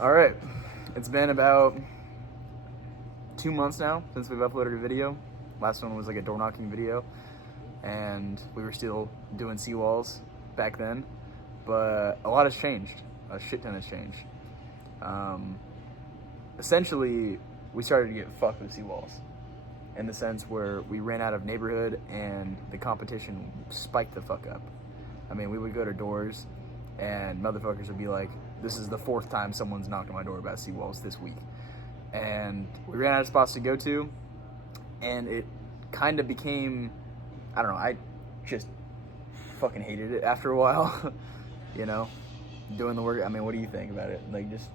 All right, it's been about 2 months now since we've uploaded a video. Last one was like a door knocking video, and we were still doing seawalls back then, but a lot has changed. A shit ton has changed. Essentially, we started to get fucked with seawalls in the sense where we ran out of neighborhood and the competition spiked the fuck up. I mean, we would go to doors and motherfuckers would be like, this is the 4th time someone's knocked on my door about seawalls this week. And we ran out of spots to go to, and it kind of became, I don't know, I just fucking hated it after a while. You know, doing the work. I mean, what do you think about it? Like, just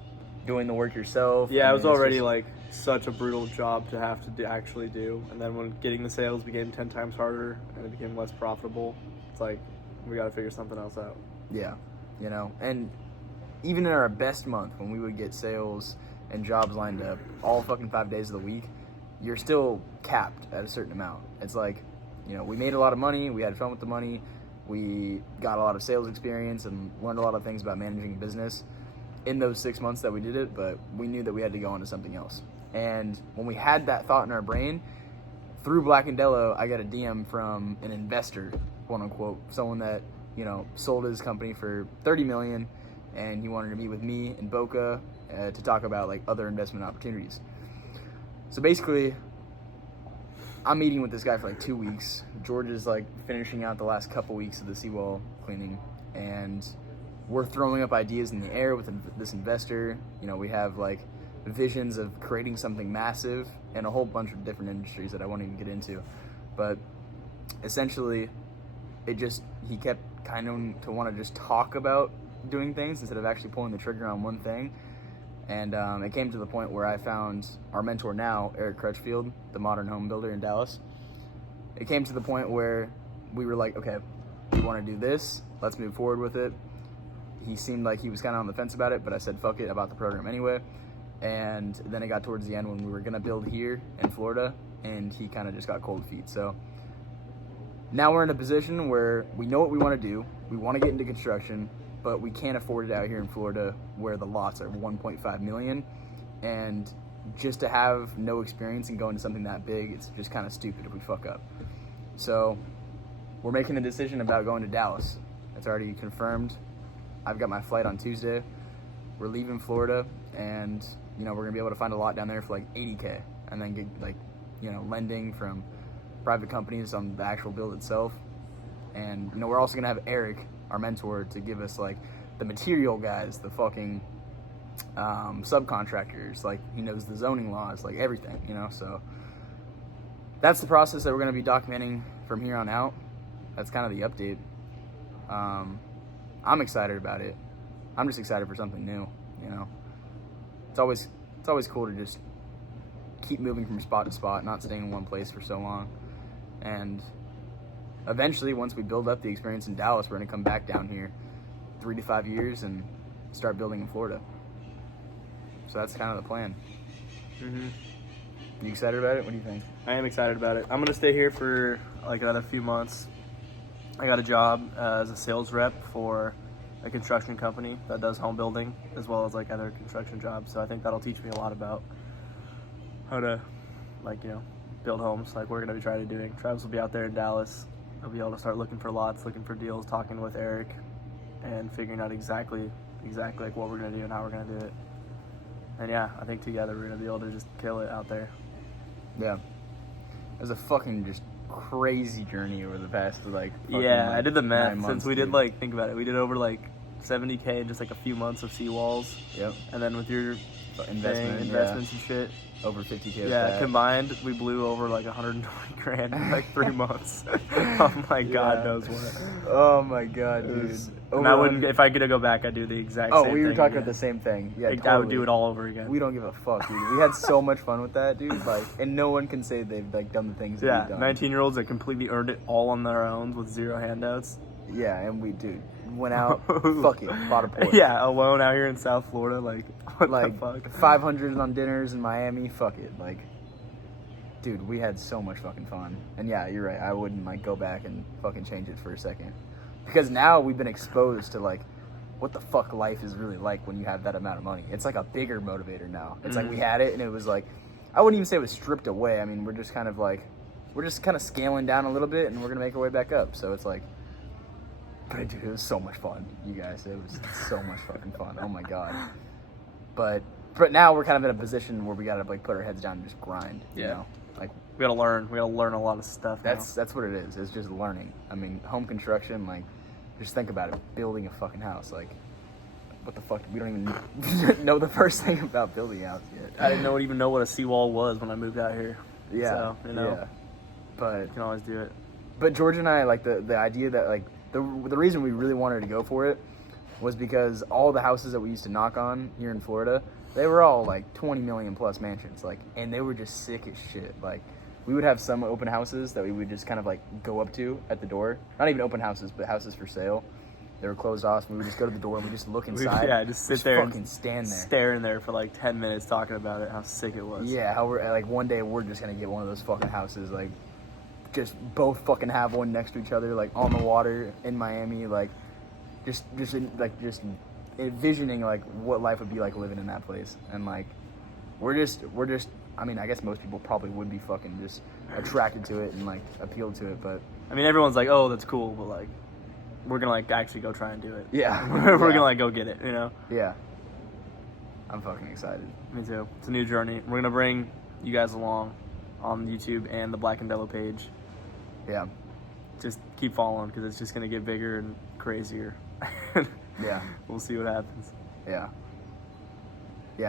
doing the work yourself? Yeah, I it mean, was it's already just, like such a brutal job to have to actually do, and then when getting the sales became 10 times harder and it became less profitable, it's like we got to figure something else out. yeah, you know, and even in our best month when we would get sales and jobs lined up all fucking 5 days of the week, you're still capped at a certain amount. It's like, you know, we made a lot of money, we had fun with the money, we got a lot of sales experience and learned a lot of things about managing a business in those 6 months that we did it, but we knew that we had to go on to something else. And when we had that thought in our brain, through Black & Dello, I got a DM from an investor, quote unquote, someone that, you know, sold his company for $30 million, and he wanted to meet with me and Boca to talk about like other investment opportunities. So basically, I'm meeting with this guy for like 2 weeks. George is like finishing out the last couple weeks of the seawall cleaning, and we're throwing up ideas in the air with this investor. You know, we have like visions of creating something massive in a whole bunch of different industries that I won't even get into. But essentially, he kept kind of to want to just talk about doing things instead of actually pulling the trigger on one thing. And it came to the point where I found our mentor now, Eric Crutchfield, the modern home builder in Dallas. It came to the point where we were like, okay, we want to do this. Let's move forward with it. He seemed like he was kind of on the fence about it, but I said, fuck it, about the program anyway. And then it got towards the end when we were going to build here in Florida, and he kind of just got cold feet. So now we're in a position where we know what we want to do. We want to get into construction, but we can't afford it out here in Florida where the lots are 1.5 million. And just to have no experience and go into something that big, it's just kind of stupid if we fuck up. So we're making a decision about going to Dallas. It's already confirmed. I've got my flight on Tuesday. We're leaving Florida, and you know, we're gonna be able to find a lot down there for like $80K, and then get like, you know, lending from private companies on the actual build itself. And you know, we're also gonna have Eric, our mentor, to give us like the material guys, the fucking subcontractors. Like, he knows the zoning laws, like everything, you know. So that's the process that we're gonna be documenting from here on out. That's kind of the update. I'm excited about it. I'm just excited for something new, you know. It's always cool to just keep moving from spot to spot, not staying in one place for so long. And eventually, once we build up the experience in Dallas, we're gonna come back down here 3 to 5 years and start building in Florida. So that's kind of the plan. Mm-hmm. You excited about it? What do you think? I am excited about it. I'm gonna stay here for like another few months. I got a job as a sales rep for a construction company that does home building as well as like other construction jobs. So I think that'll teach me a lot about how to, like, you know, build homes like we're gonna be trying to doing. Travis will be out there in Dallas. I'll be able to start looking for lots, looking for deals, talking with Eric, and figuring out exactly like what we're gonna do and how we're gonna do it. And yeah, I think together we're gonna be able to just kill it out there. Yeah. It was a fucking just crazy journey over the past like Yeah, I did the math 9 months, since we did dude. like, think about it, we did over like 70K in just like a few months of seawalls. Yep. And then with your investments and shit, over 50K. yeah, combined we blew over like 120 grand in like 3 months. Oh my God knows what. Oh my God, dude. And I wouldn't, if I could go back, I'd do the exact Oh, same we were thing talking again. about the same thing. Yeah, Like, totally. I would do it all over again. We don't give a fuck, dude. We had so much fun with that, dude. Like, and no one can say they've like done the things that Yeah, we've done. 19-year-olds that completely earned it all on their own with 0 handouts. Yeah, and we, dude, went out, fuck it, bought a Porsche. Yeah, alone out here in South Florida, like, what Like, the fuck? 500 on dinners in Miami, fuck it. Like, dude, we had so much fucking fun. And yeah, you're right. I wouldn't like go back and fucking change it for a second. Because now we've been exposed to like what the fuck life is really like when you have that amount of money. It's like a bigger motivator now. It's like we had it and it was like, I wouldn't even say it was stripped away. I mean, we're just kind of scaling down a little bit and we're going to make our way back up. So it's like, but dude, it was so much fun, you guys. It was so much fucking fun. Oh my God. But now we're kind of in a position where we got to like put our heads down and just grind, you know? Like, we gotta learn a lot of stuff now. that's what it is. It's just learning. I mean, home construction, like, just think about it. Building a fucking house, like, what the fuck? We don't even know the first thing about building a house yet. I didn't even know what a seawall was when I moved out here. Yeah, so, you know, yeah. But you can always do it. But George and I, like, the idea that, like, the reason we really wanted to go for it was because all the houses that we used to knock on here in Florida, they were all like 20 million plus mansions, like, and they were just sick as shit. Like, we would have some open houses that we would just kind of like go up to at the door. Not even open houses, but houses for sale. They were closed off. So we would just go to the door and we just look inside. Just sit there fucking stand there, staring there for like 10 minutes, talking about it, how sick it was. Yeah, how we're like one day we're just gonna get one of those fucking houses, like, just both fucking have one next to each other, like on the water in Miami, like, just envisioning like what life would be like living in that place. And like we're just I mean, I guess most people probably would be fucking just attracted to it and like appealed to it, but I mean, everyone's like, oh, that's cool, but like, we're gonna like actually go try and do it. yeah. We're gonna like go get it, you know? Yeah, I'm fucking excited. Me too. It's a new journey. We're gonna bring you guys along on YouTube and the Black and Bellow page. Yeah, Just keep following because it's just gonna get bigger and crazier. yeah, We'll see what happens. yeah.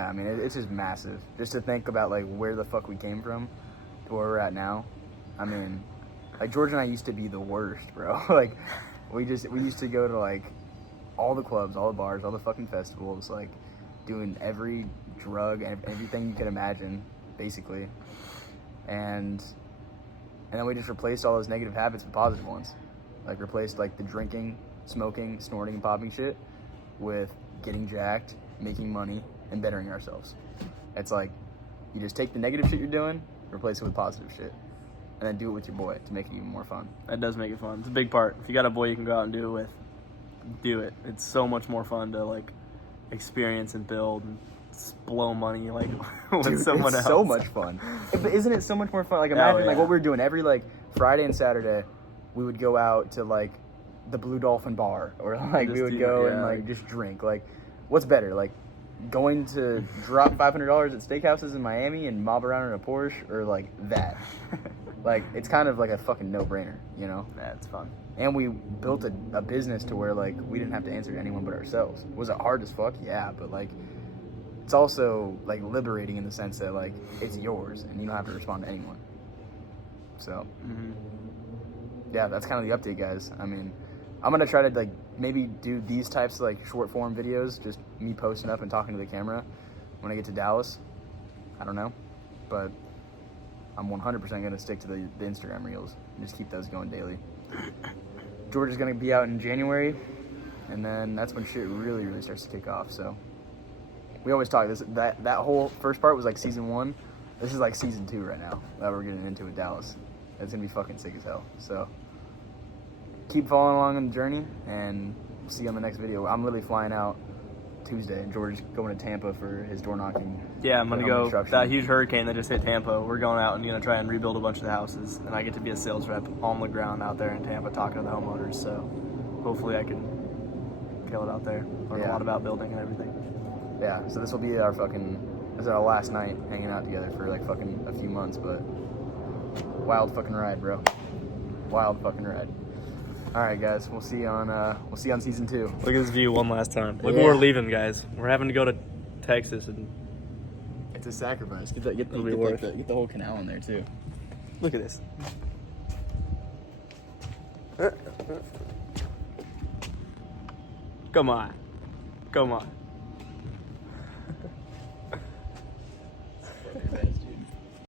I mean, it's just massive. Just to think about like where the fuck we came from to where we're at now. I mean, like, George and I used to be the worst, bro. Like, we used to go to like all the clubs, all the bars, all the fucking festivals, like doing every drug and everything you could imagine, basically. And then we just replaced all those negative habits with positive ones. Like, replaced like the drinking, smoking, snorting, and popping shit with getting jacked, making money, and bettering ourselves. It's like, you just take the negative shit you're doing, replace it with positive shit, and then do it with your boy to make it even more fun. That does make it fun. It's a big part. If you got a boy you can go out and do it with, do it. It's so much more fun to like experience and build and blow money like with Dude, someone it's else. so much fun. But isn't it so much more fun? Like, imagine like yeah. what we were doing every like Friday and Saturday. We would go out to like the Blue Dolphin bar, or like we would go and like just drink. Like, what's better, like going to drop $500 at steakhouses in Miami and mob around in a Porsche, or like that? Like, it's kind of like a fucking no-brainer, you know? That's fun. And we built a business to where like we didn't have to answer to anyone but ourselves. Was it hard as fuck? Yeah, but like, it's also like liberating in the sense that like it's yours and you don't have to respond to anyone. So yeah, that's kind of the update, guys. I mean, I'm gonna try to like maybe do these types of like short form videos, just me posting up and talking to the camera when I get to Dallas. I don't know, but I'm 100% gonna stick to the Instagram reels and just keep those going daily. George is gonna be out in January, and then that's when shit really starts to kick off. So we always talk that whole first part was like season 1. This is like season 2 right now that we're getting into with Dallas. It's gonna be fucking sick as hell. So keep following along on the journey, and we'll see you on the next video. I'm literally flying out Tuesday, and George going to Tampa for his door knocking. Yeah, I'm gonna home go. construction. That huge hurricane that just hit Tampa, we're going out and gonna try and rebuild a bunch of the houses, and I get to be a sales rep on the ground out there in Tampa talking to the homeowners. So hopefully I can kill it out there. Learn a lot about building and everything. Yeah, so this will be our last night hanging out together for like fucking a few months, but wild fucking ride, bro. Wild fucking ride. All right, guys, we'll see you on season 2. Look at this view one last time. Look Yeah. where we're leaving, guys. We're having to go to Texas, and It's a sacrifice. Get It'll be worth the whole canal in there too. look at this. Come on.